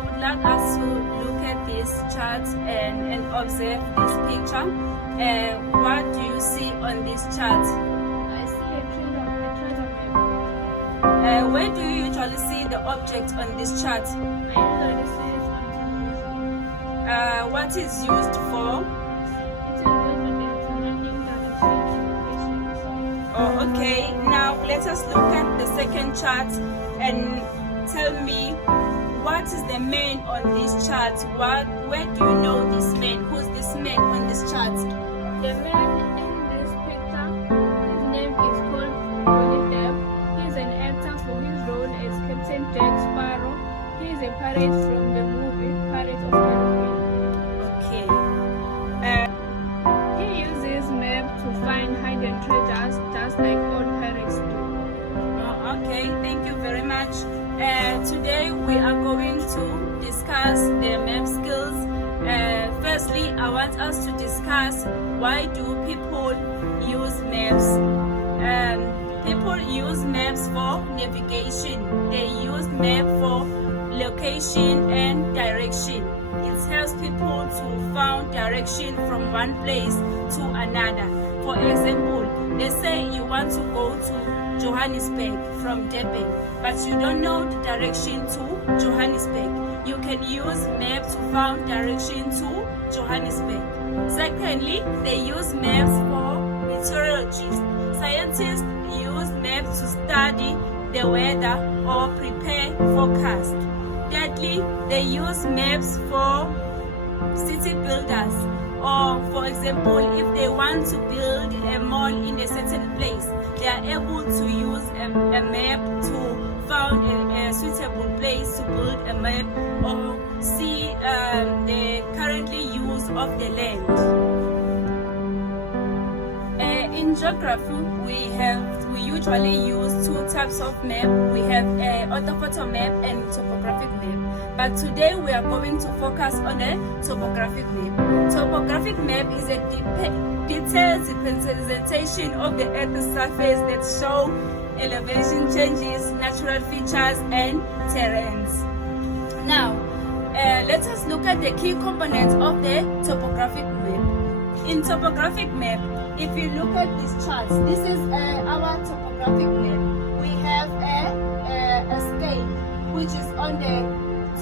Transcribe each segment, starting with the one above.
I would like us to look at this chart and observe this picture. What do you see on this chart? I see a treasure map. Where do you usually see the object on this chart? I usually see it on television. What is used for? It is used for the surrounding directions. Oh, okay. Now let us look at the second chart and tell me what is the man on this chart. Where do you know this man? Who's this man on this chart? The man in this picture, his name is called Johnny Depp. He is an actor for his role as Captain Jack Sparrow. He is a pirate from the movie Pirates of the Caribbean. Okay. He uses map to find hidden treasures just like all pirates do. Okay, thank you very much. Today we are going to discuss the map skills. Firstly, I want us to discuss why do people use maps. People use maps for navigation. They use map for location and direction. It helps people to find direction from one place to another. For example, they say you want to go to Johannesburg from Durban, but you don't know the direction to Johannesburg. You can use map to find direction to Johannesburg. Secondly, they use maps for meteorologists. Scientists use maps to study the weather or prepare forecast. Thirdly, they use maps for city builders. Or for example, if they want to build a mall in a certain place, they are able to use a map to find a suitable place to build a map or see the currently use of the land. In geography, we usually use two types of map. We have orthophoto map and topographic map. But today we are going to focus on a topographic map. Topographic map is a detailed representation of the Earth's surface that show elevation changes, natural features, and terrains. Now, let us look at the key components of the topographic map. In topographic map, if you look at these charts, this is our topographic map. We have a scale which is on the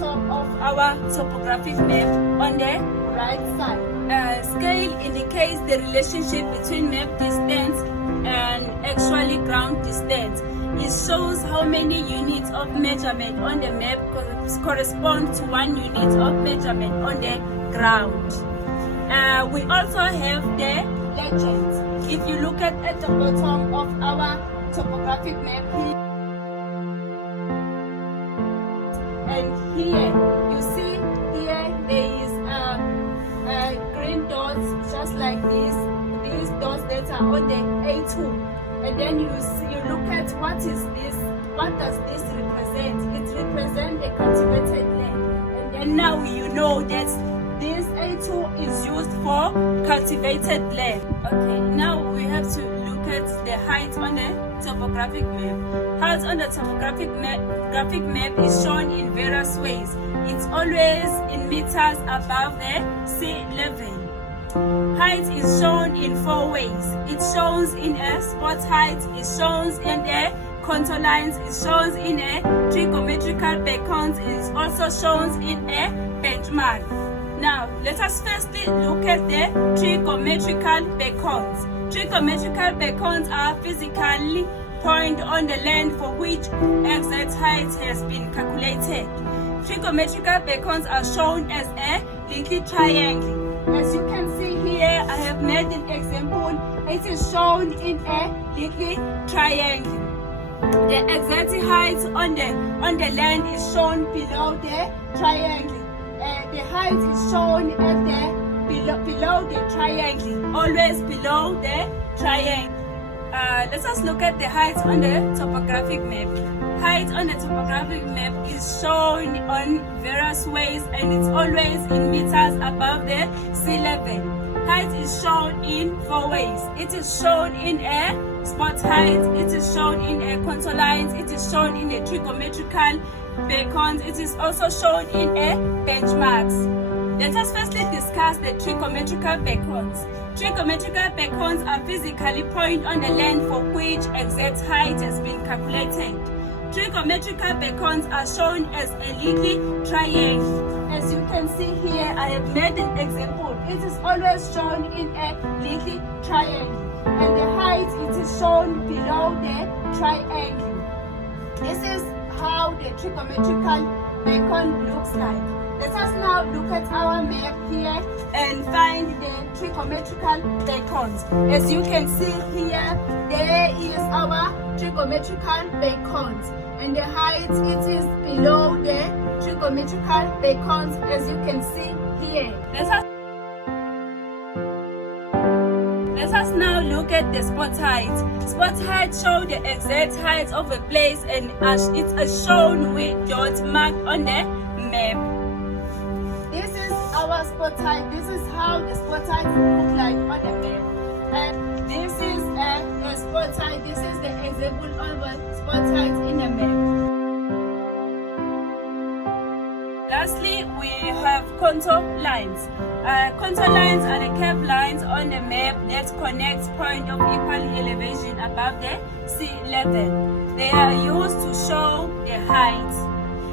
top of our topographic map on the right side. Scale indicates the relationship between map distance and actually ground distance. It shows how many units of measurement on the map correspond to 1 unit of measurement on the ground. We also have the legends. If you look at the bottom of our topographic map and here you see here there is green dots just like these dots that are on the A2, and then you look at what is this, what does this represent? It represents the cultivated land, and then now you know that this A2 is used for cultivated land. Okay, now we have to look at the height on the topographic map. Height on the topographic map is shown in various ways. It's always in meters above the sea level. Height is shown in 4 ways. It shows in a spot height, it shows in a contour lines, it shows in a trigonometrical beacons, it is also shown in a benchmark. Now, let us firstly look at the trigonometrical beacons. Trigonometrical beacons are physically points on the land for which exact height has been calculated. Trigonometrical beacons are shown as a little triangle. As you can see here, I have made an example. It is shown in a little triangle. The exact height on the land is shown below the triangle. The height is shown at below the triangle, always below the triangle. Let us look at the height on the topographic map. Height on the topographic map is shown on various ways, and it's always in meters above the sea level. Height is shown in 4 ways. It is shown in a spot height, it is shown in a contour lines, it is shown in a trigonometrical beacons, it is also shown in a benchmarks. Let us firstly discuss the trigonometrical beacons. Trigonometrical beacons are physically points on the land for which exact height has been calculated. Trigonometrical beacons are shown as a little triangle. As you can see here, I have made an example. It is always shown in a little triangle, and the height it is shown below the triangle. This is how the trigonometrical beacon looks like. Let us now look at our map here and find the trigonometrical beacons. As you can see here, there is our trigonometrical beacons, and the height it is below the trigonometrical beacons, as you can see here. Let us now look at the spot height. Spot height show the exact height of a place, and it is shown with dots marked on the map. This is our spot height. This is how the spot height look like on the map. And this is a spot height. This is the example of a spot height in a map. Lastly, we have contour lines. Contour lines are the curved lines on the map that connect points of equal elevation above the sea level. They are used to show the height,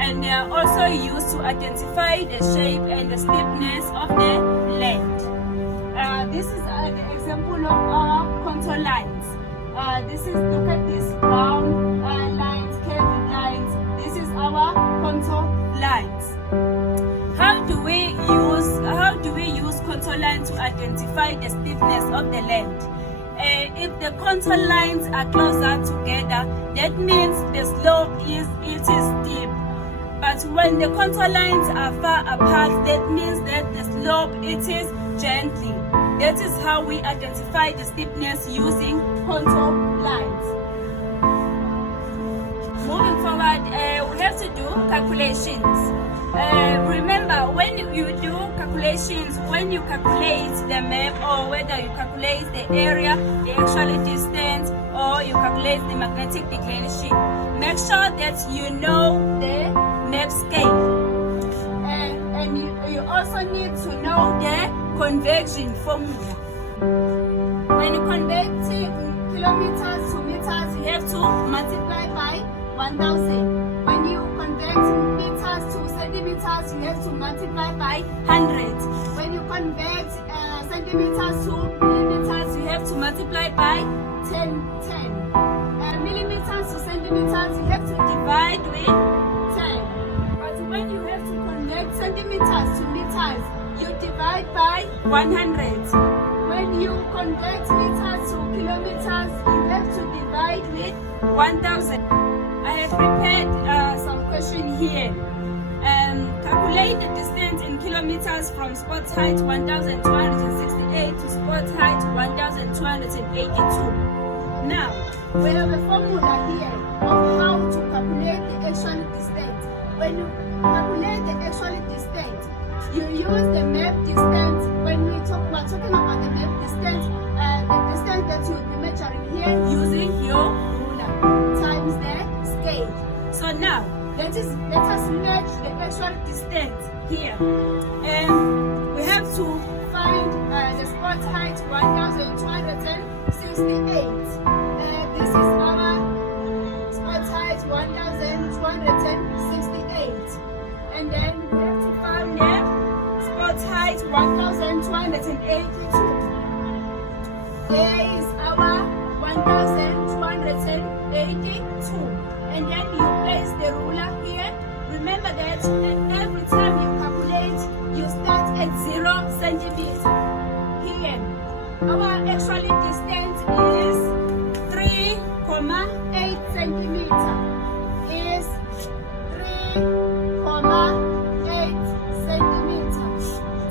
and they are also used to identify the shape and the steepness of the land. This is the example of our contour lines. Look at this round lines, curved lines. This is our contour lines. How do we use contour lines to identify the steepness of the land? If the contour lines are closer together, that means the slope is steep. But when the contour lines are far apart, that means that the slope it is gently. That is how we identify the steepness using contour lines. Moving forward, we have to do calculations. Remember, when you do calculations, when you calculate the map, or whether you calculate the area, the actual distance, or you calculate the magnetic declination, make sure that you know the map scale. And you also need to know the conversion formula. When you convert kilometers to meters, you have to multiply by 1000. When you convert meters to centimeters, you have to multiply by 100. When you convert centimeters to millimeters, you have to multiply by 10. Millimeters to centimeters, you have to divide with 10. But when you have to convert centimeters to meters, you divide by 100. When you convert meters to kilometers, you have to divide with 1000. I have prepared some question here. Calculate the distance in kilometers from spot height 1268 to spot height 1282. Now, we have a formula here of how to calculate the actual distance. When you calculate the actual distance, you use the map distance. When we're talking about the map distance, the distance that you'll be measuring here using your ruler times the scale. So now, let us match the actual distance here. And we have to find the spot height 1268. This is our spot height 1268. And then we have to find the spot height 1282. There is our 1282. And then you place the ruler here. Remember that every time you calculate, you start at 0 centimeter. Here, our actual distance is 3,8 centimeter. Is 3,8 centimeter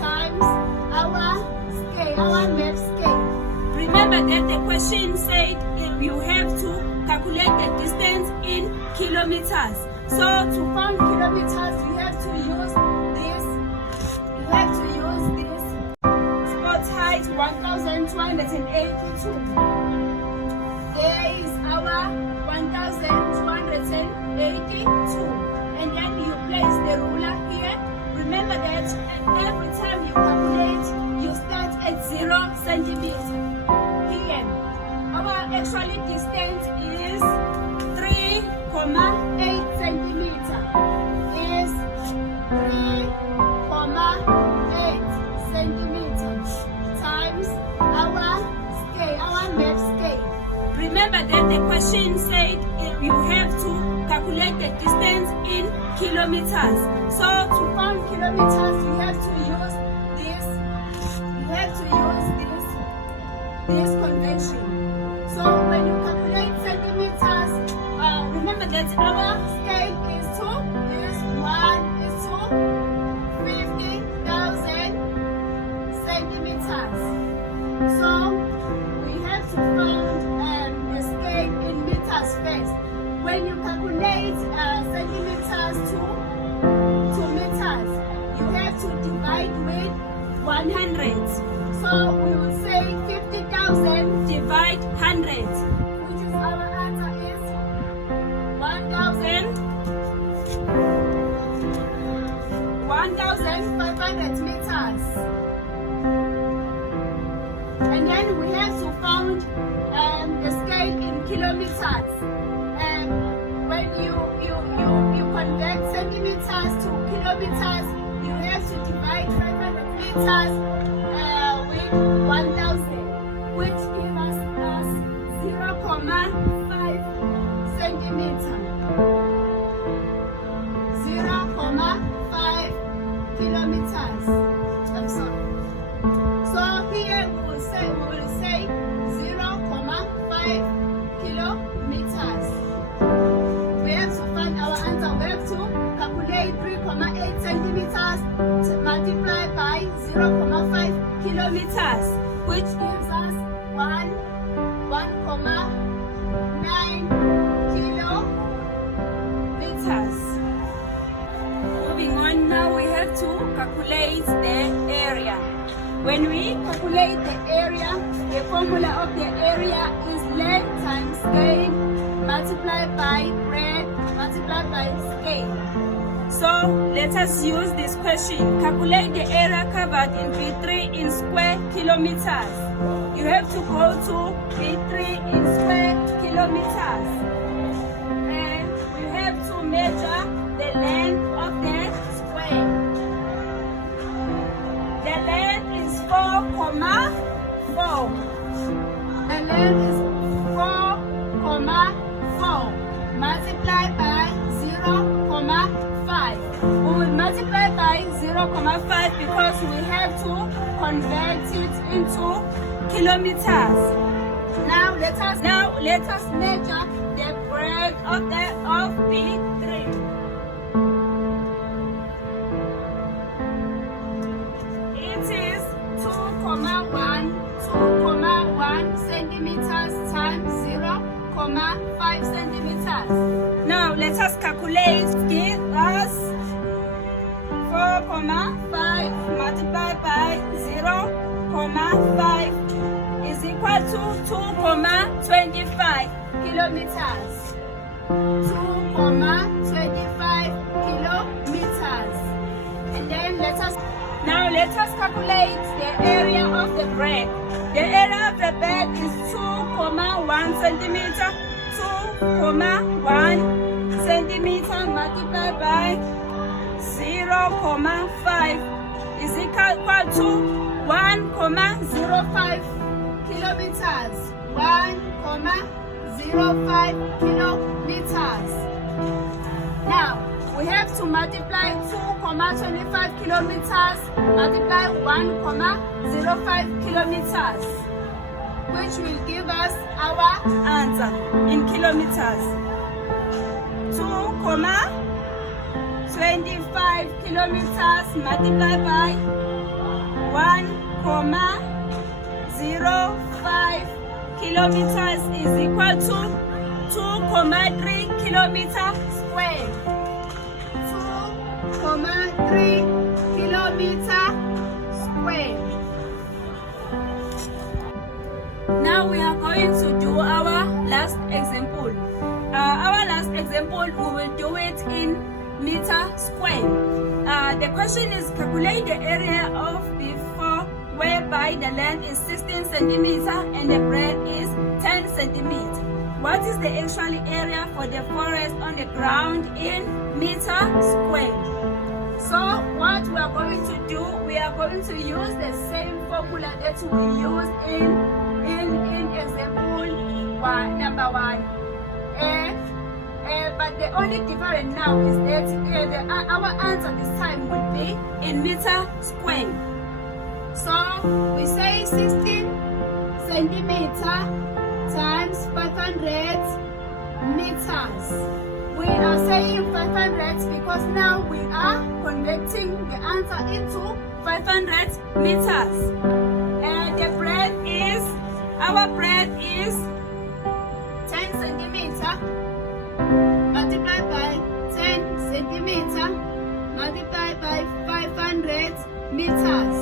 times our scale, our map scale. Remember that the question said if you have to calculate the distance in kilometers. So to find kilometers, you have to use this. You have to use this spot height 1282. there is our 1282. And then you place the ruler here. Remember that every time you calculate, you start at 0 centimeter. Here, our actual distance is 3,8 centimeter. Is 3,8 centimeters times our scale, our map scale. Remember that the question said you have to calculate the distance in kilometers. So to find kilometers, you have to use this. You have to use this convention. So when you calculate centimeters, remember that our scale is to 50,000 centimeters. So we have to find the scale in meters first. When you calculate centimeters to meters, you have to divide with 100. So we will say 50,000 divide 100, which is our answer is 1,500 meters. And then we have to find the scale in kilometers. And when you convert centimeters to kilometers, you have to divide 500 meters with 1,000, which gives us 0,5 centimeter. 0,5 kilometers. I'm sorry. So here we will say 0,5 kilometers. We have to find our answer. We have to calculate 3,8 centimeters multiplied by 0,5 kilometers, which gives us 1,9 kilometers. Moving on, now we have to calculate the area. When we calculate the area, the formula of the area is length times scale multiplied by breadth multiplied by scale. So let us use this question. Calculate the area covered in B3 in square kilometers. You have to go to B3 in square kilometers. And we have to measure the length of the square. The length is 4,4. The length is 4,4 multiplied by 0,5. We will multiply by 0,5 because we have to convert it into kilometers. Now let us measure the breadth of B3. It is 2,1 centimeters times 0,5 centimeters. Now let us calculate. Give us 4,5 multiplied by 0,5 is equal to 2,25 kilometers. 2,25 kilometers. And then let us calculate the area of the bread. The area of the bed is 2,1 centimeter. 2,1 centimeter multiplied by 0,5 is equal to 1,05 kilometers. 1,05 kilometers. Now we have to multiply 2,25 kilometers multiply 1,05 kilometers, which will give us our answer in kilometers. 2,25 kilometers multiplied by 1,05 kilometers is equal to 2,3 kilometers square. 2,3 kilometers square. Now we are going to do our example, we will do it in meter square. The question is calculate the area of before whereby the length is 16 centimeter and the breadth is 10 centimeter. What is the actual area for the forest on the ground in meter square? So what we are going to do, we are going to use the same formula that we used in example number 1. But the only difference now is that our answer this time will be in meter square. So we say 16 centimeter times 500 meters. We are saying 500 because now we are converting the answer into 500 meters. And the breadth is, our breadth is 10 centimeter multiplied by 10 centimeter multiplied by 500 meters.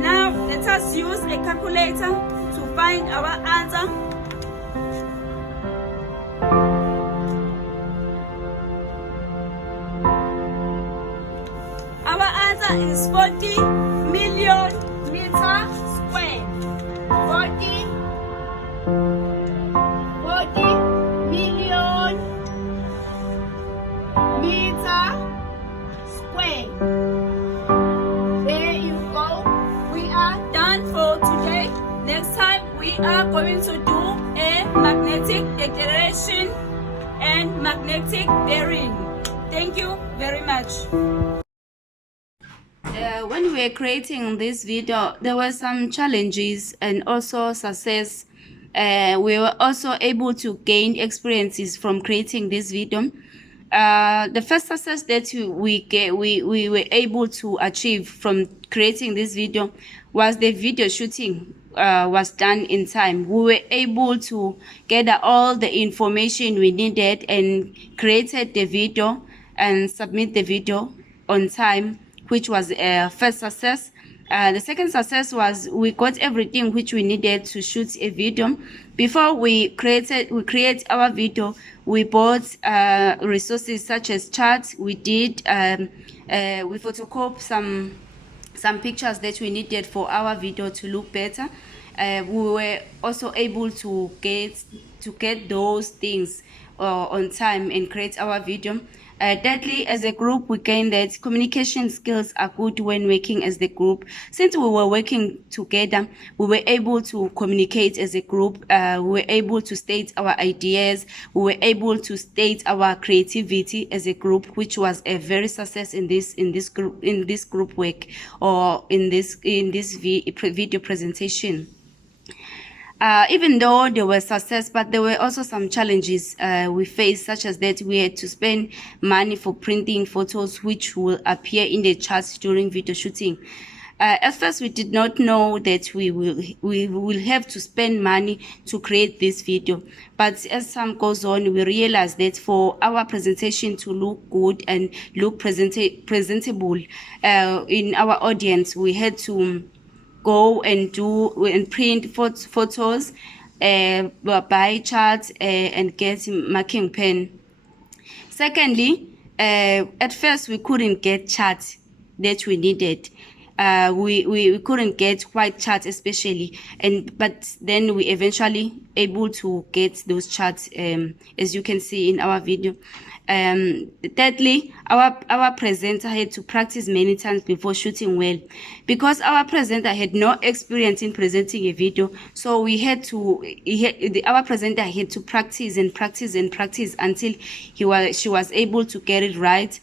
Now let us use a calculator to find our answer. Our answer is 40 million meter square. 40 million meter square. There you go. We are done for today. Next time we are going to do a magnetic declaration and magnetic bearing. Thank you very much. When we were creating this video, there were some challenges and also success. We were also able to gain experiences from creating this video. The first success that we were able to achieve from creating this video was the video shooting was done in time. We were able to gather all the information we needed and created the video and submit the video on time, which was a first success. The second success was we got everything which we needed to shoot a video. Before we create our video, we bought resources such as charts. We did we photocopy some pictures that we needed for our video to look better. We were also able to get those things on time and create our video. Thirdly, as a group, we gained that communication skills are good when working as the group. Since we were working together, we were able to communicate as a group. We were able to state our ideas. We were able to state our creativity as a group, which was a very success in this group work or in this video presentation. Even though there were success, but there were also some challenges we faced, such as that we had to spend money for printing photos which will appear in the charts during video shooting. At first, we did not know that we will have to spend money to create this video. But as time goes on, we realized that for our presentation to look good and look presentable in our audience, we had to go and print photos, buy charts, and get marking pen. Secondly, at first we couldn't get charts that we needed. We couldn't get white charts especially, but then we eventually able to get those charts, as you can see in our video. Thirdly, our presenter had to practice many times before shooting well, because our presenter had no experience in presenting a video. So our presenter had to practice and practice and practice until she was able to get it right.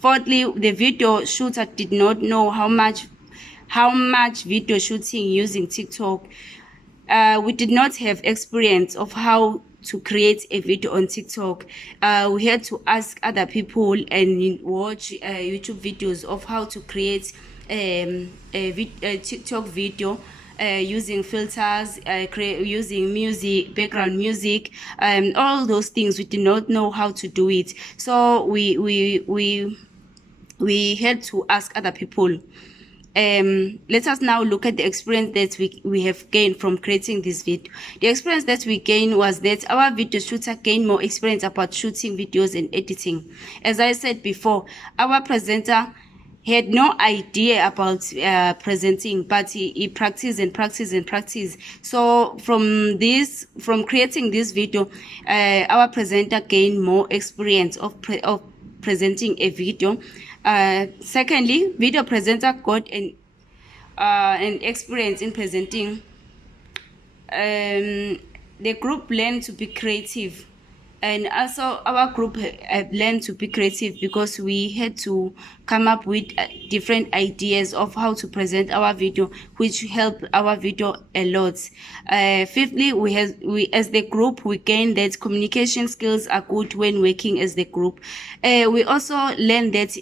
Fourthly, the video shooter did not know how much video shooting using TikTok. We did not have experience of how to create a video on TikTok. We had to ask other people and watch YouTube videos of how to create a TikTok video using filters, using music, background music, all those things. We did not know how to do it, so we had to ask other people. let us now look at the experience that we have gained from creating this video. The experience that we gained was that our video shooter gained more experience about shooting videos and editing. As I said before, our presenter had no idea about presenting, but he practiced and practiced and practiced. So from creating this video, our presenter gained more experience of presenting a video. Secondly, video presenter got an experience in presenting. The group learned to be creative, and also our group learned to be creative because we had to come up with different ideas of how to present our video, which helped our video a lot. Fifthly, we as the group, we gained that communication skills are good when working as the group. We also learned that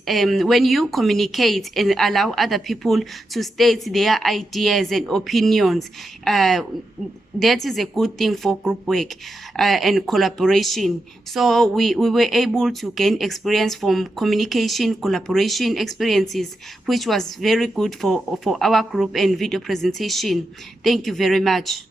when you communicate and allow other people to state their ideas and opinions, that is a good thing for group work and collaboration. So we were able to gain experience from communication, collaboration experiences, which was very good for our group and video presentation. Thank you very much.